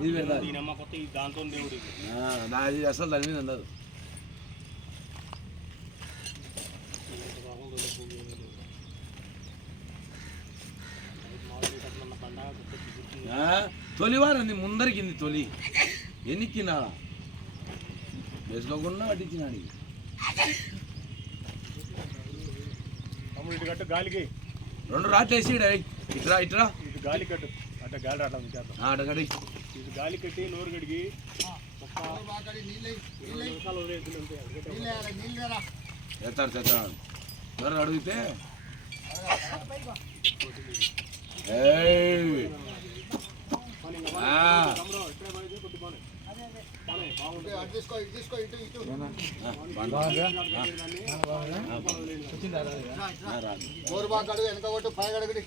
ఇది పెడతాది నాది అసలు దాని మీద ఉండదు. తొలివారంది ముందరికింది తొలి ఎన్నికినా వేసుకోకుండా పట్టించినాడు. ఇటు గాలికి 2 రాట్లు వేసి ఇట్రా ఇట్రా ఇటు గాలి కట్టు అంటే గాలి రావడం అడగడి ఇటు గాలి కట్టి నోరు కడిగి చేస్తాడు చేస్తాడు ఎవరు అడిగితే వెనక కొట్టు పై గడగడి